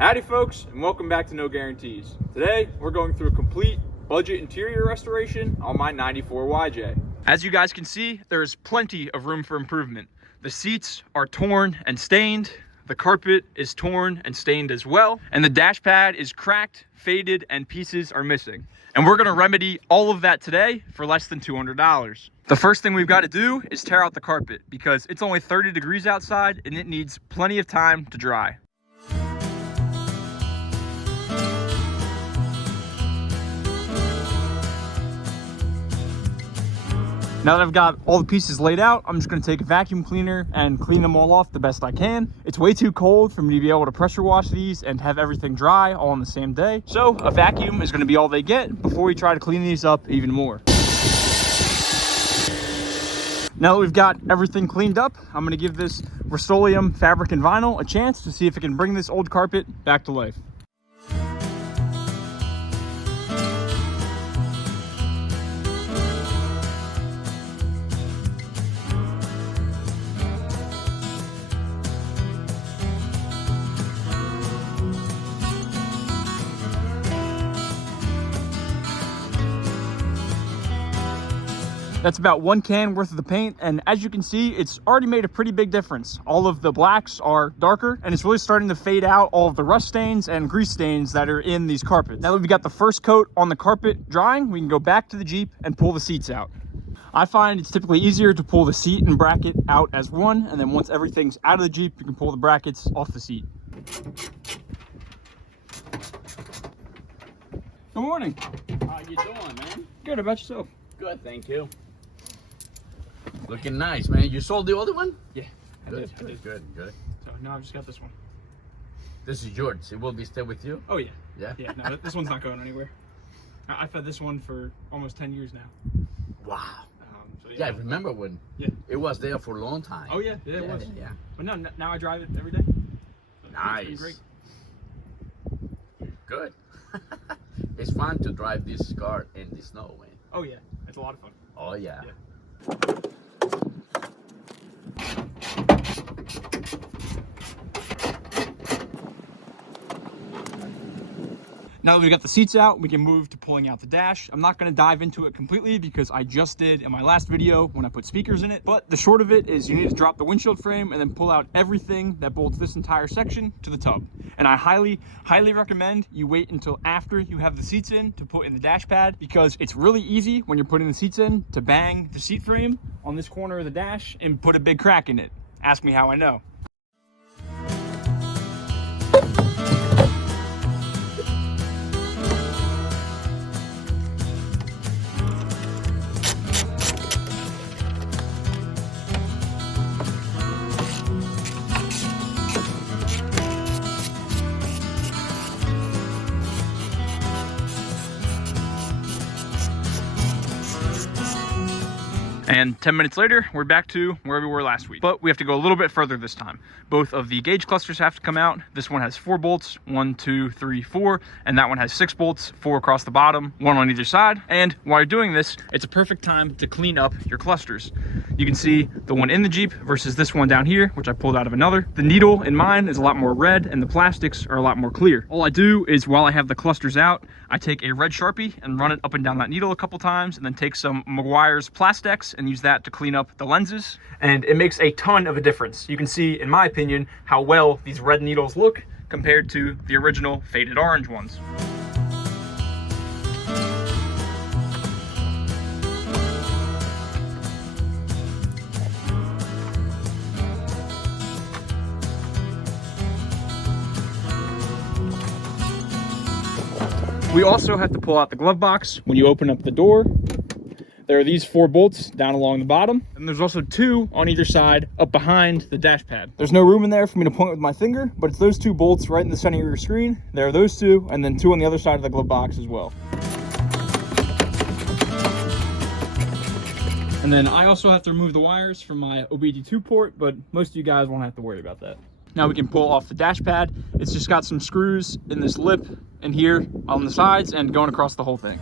Howdy folks, and welcome back to No Guarantees. Today, we're going through a complete budget interior restoration on my 94 YJ. As you guys can see, there is plenty of room for improvement. The seats are torn and stained, the carpet is torn and stained as well, and the dash pad is cracked, faded, and pieces are missing. And we're gonna remedy all of that today for less than $200. The first thing we've got to do is tear out the carpet because it's only 30 degrees outside and it needs plenty of time to dry. Now that I've got all the pieces laid out, I'm just gonna take a vacuum cleaner and clean them all off the best I can. It's way too cold for me to be able to pressure wash these and have everything dry all on the same day. So a vacuum is gonna be all they get before we try to clean these up even more. Now that we've got everything cleaned up, I'm gonna give this Rust-Oleum fabric and vinyl a chance to see if it can bring this old carpet back to life. That's about 1 can worth of the paint, and as you can see, it's already made a pretty big difference. All of the blacks are darker, and it's really starting to fade out all of the rust stains and grease stains that are in these carpets. Now that we've got the first coat on the carpet drying, we can go back to the Jeep and pull the seats out. I find it's typically easier to pull the seat and bracket out as one, and then once everything's out of the Jeep, you can pull the brackets off the seat. Good morning. How you doing, man? Good, how about yourself? Good, thank you. Looking nice, man. You sold the other one? Yeah, I did. Good. So now I've just got this one. This is yours. It will be stay with you? Oh yeah. Yeah? Yeah, no, this one's not going anywhere. I've had this one for almost 10 years now. Wow. So yeah, I remember when it was there for a long time. Oh yeah, it was. Yeah. But no, now I drive it every day. So Nice. It's been great. Good. It's fun to drive this car in the snow, man. Oh yeah, it's a lot of fun. Oh yeah. Now that we got the seats out, we can move to pulling out the dash. I'm not gonna dive into it completely because I just did in my last video when I put speakers in it. But the short of it is you need to drop the windshield frame and then pull out everything that bolts this entire section to the tub. And I highly recommend you wait until after you have the seats in to put in the dash pad, because it's really easy when you're putting the seats in to bang the seat frame on this corner of the dash and put a big crack in it. Ask me how I know. And 10 minutes later, we're back to where we were last week. But we have to go a little bit further this time. Both of the gauge clusters have to come out. This one has 4 bolts, 1, 2, 3, 4. And that one has 6 bolts, 4 across the bottom, 1 on either side. And while you're doing this, it's a perfect time to clean up your clusters. You can see the one in the Jeep versus this one down here, which I pulled out of another. The needle in mine is a lot more red and the plastics are a lot more clear. All I do is while I have the clusters out, I take a red Sharpie and run it up and down that needle a couple times, and then take some Meguiar's Plastex and use that to clean up the lenses. And it makes a ton of a difference. You can see, in my opinion, how well these red needles look compared to the original faded orange ones. We also have to pull out the glove box when you open up the door. There are these 4 bolts down along the bottom, and there's also 2 on either side up behind the dash pad. There's no room in there for me to point with my finger, but it's those 2 bolts right in the center of your screen. There are those 2, and then 2 on the other side of the glove box as well. And then I also have to remove the wires from my OBD2 port, but most of you guys won't have to worry about that. Now we can pull off the dash pad. It's just got some screws in this lip and here on the sides and going across the whole thing.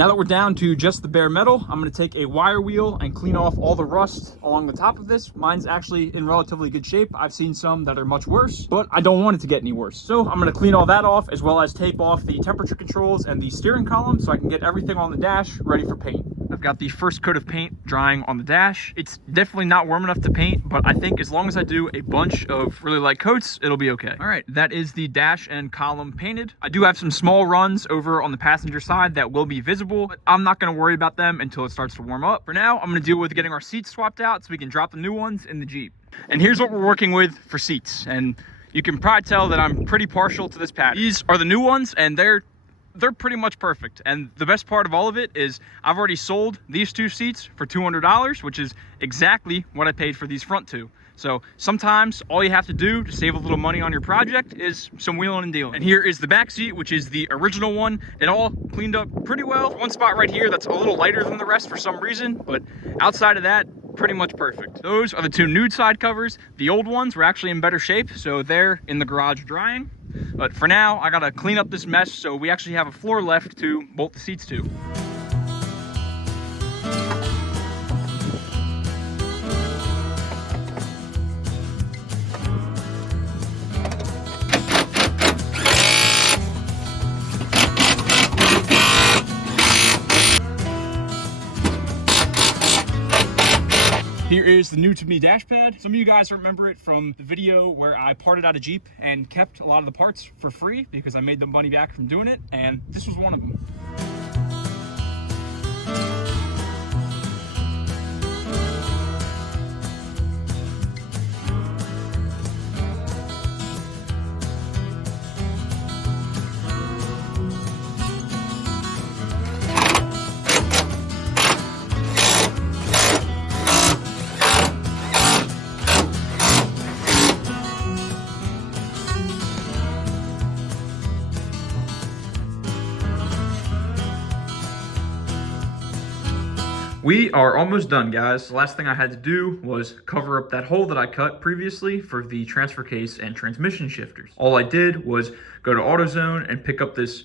Now that we're down to just the bare metal, I'm going to take a wire wheel and clean off all the rust along the top of this. Mine's actually in relatively good shape. I've seen some that are much worse, but I don't want it to get any worse. So I'm going to clean all that off, as well as tape off the temperature controls and the steering column so I can get everything on the dash ready for paint. I've got the first coat of paint drying on the dash. It's definitely not warm enough to paint, but I think as long as I do a bunch of really light coats, it'll be okay. All right, that is the dash and column painted. I do have some small runs over on the passenger side that will be visible, but I'm not gonna worry about them until it starts to warm up. For now, I'm gonna deal with getting our seats swapped out so we can drop the new ones in the Jeep. And here's what we're working with for seats. And you can probably tell that I'm pretty partial to this pattern. These are the new ones, and they're pretty much perfect. And the best part of all of it is I've already sold these two seats for $200, which is exactly what I paid for these front two. So sometimes all you have to do to save a little money on your project is some wheeling and dealing. And here is the back seat, which is the original one. It all cleaned up pretty well. One spot right here that's a little lighter than the rest for some reason, but outside of that, pretty much perfect. Those are the two nude side covers. The old ones were actually in better shape, so they're in the garage drying. But for now, I gotta clean up this mess so we actually have a floor left to bolt the seats to. Here is the new to me dash pad. Some of you guys remember it from the video where I parted out a Jeep and kept a lot of the parts for free because I made the money back from doing it, and this was one of them. We are almost done, guys. The last thing I had to do was cover up that hole that I cut previously for the transfer case and transmission shifters. All I did was go to AutoZone and pick up this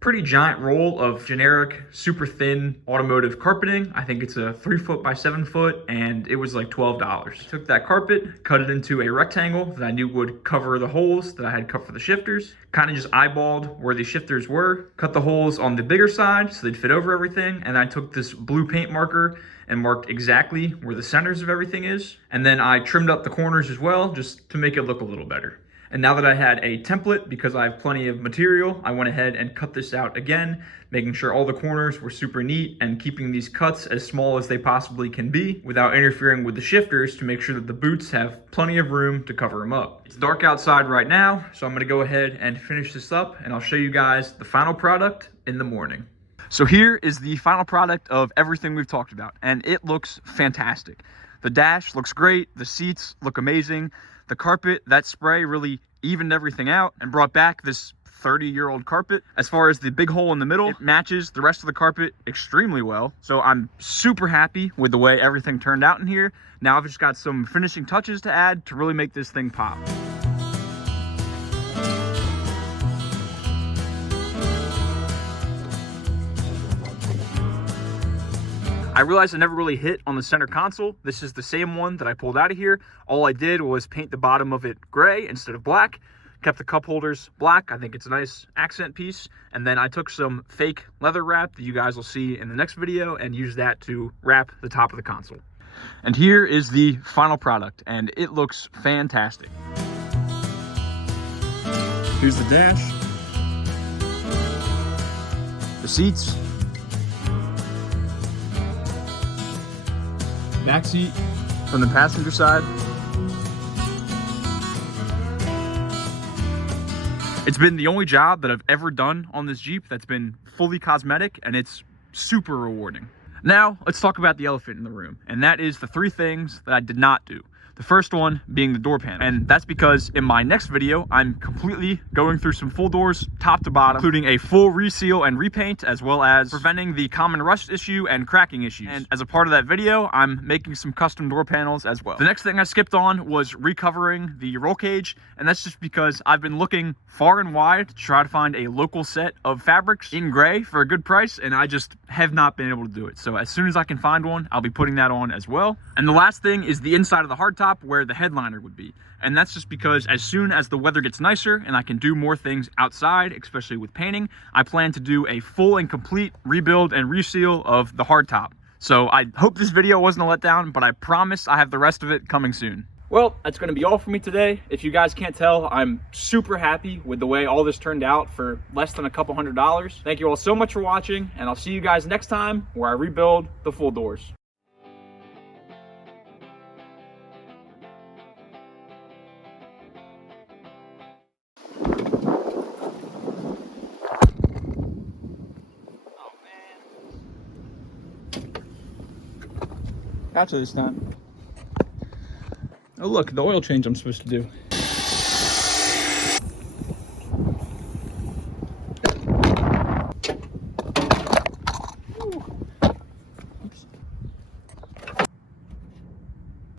pretty giant roll of generic, super thin automotive carpeting. I think it's a 3 foot by 7 foot, and it was like $12. I took that carpet, cut it into a rectangle that I knew would cover the holes that I had cut for the shifters, kind of just eyeballed where the shifters were, cut the holes on the bigger side so they'd fit over everything, and I took this blue paint marker and marked exactly where the centers of everything is. And then I trimmed up the corners as well, just to make it look a little better. And now that I had a template, because I have plenty of material, I went ahead and cut this out again, making sure all the corners were super neat and keeping these cuts as small as they possibly can be without interfering with the shifters to make sure that the boots have plenty of room to cover them up. It's dark outside right now, so I'm gonna go ahead and finish this up, and I'll show you guys the final product in the morning. So here is the final product of everything we've talked about, and it looks fantastic. The dash looks great, the seats look amazing. The carpet, that spray really evened everything out and brought back this 30-year-old carpet. As far as the big hole in the middle, it matches the rest of the carpet extremely well. So I'm super happy with the way everything turned out in here. Now I've just got some finishing touches to add to really make this thing pop. I realized I never really hit on the center console. This is the same one that I pulled out of here. All I did was paint the bottom of it gray instead of black. Kept the cup holders black. I think it's a nice accent piece. And then I took some fake leather wrap that you guys will see in the next video and used that to wrap the top of the console. And here is the final product, and it looks fantastic. Here's the dash, the seats, back seat from the passenger side. It's been the only job that I've ever done on this Jeep that's been fully cosmetic, and it's super rewarding. Now, let's talk about the elephant in the room, and that is the three things that I did not do. The first one being the door panel. And that's because in my next video, I'm completely going through some full doors top to bottom, including a full reseal and repaint, as well as preventing the common rust issue and cracking issues. And as a part of that video, I'm making some custom door panels as well. The next thing I skipped on was recovering the roll cage, and that's just because I've been looking far and wide to try to find a local set of fabrics in gray for a good price, and I just have not been able to do it. So as soon as I can find one, I'll be putting that on as well. And the last thing is the inside of the hardtop where the headliner would be. And that's just because as soon as the weather gets nicer and I can do more things outside, especially with painting, I plan to do a full and complete rebuild and reseal of the hardtop. So I hope this video wasn't a letdown, but I promise I have the rest of it coming soon. Well, that's going to be all for me today. If you guys can't tell, I'm super happy with the way all this turned out for less than a couple $100s. Thank you all so much for watching, and I'll see you guys next time where I rebuild the full doors. Gotcha this time. Oh look, the oil change I'm supposed to do.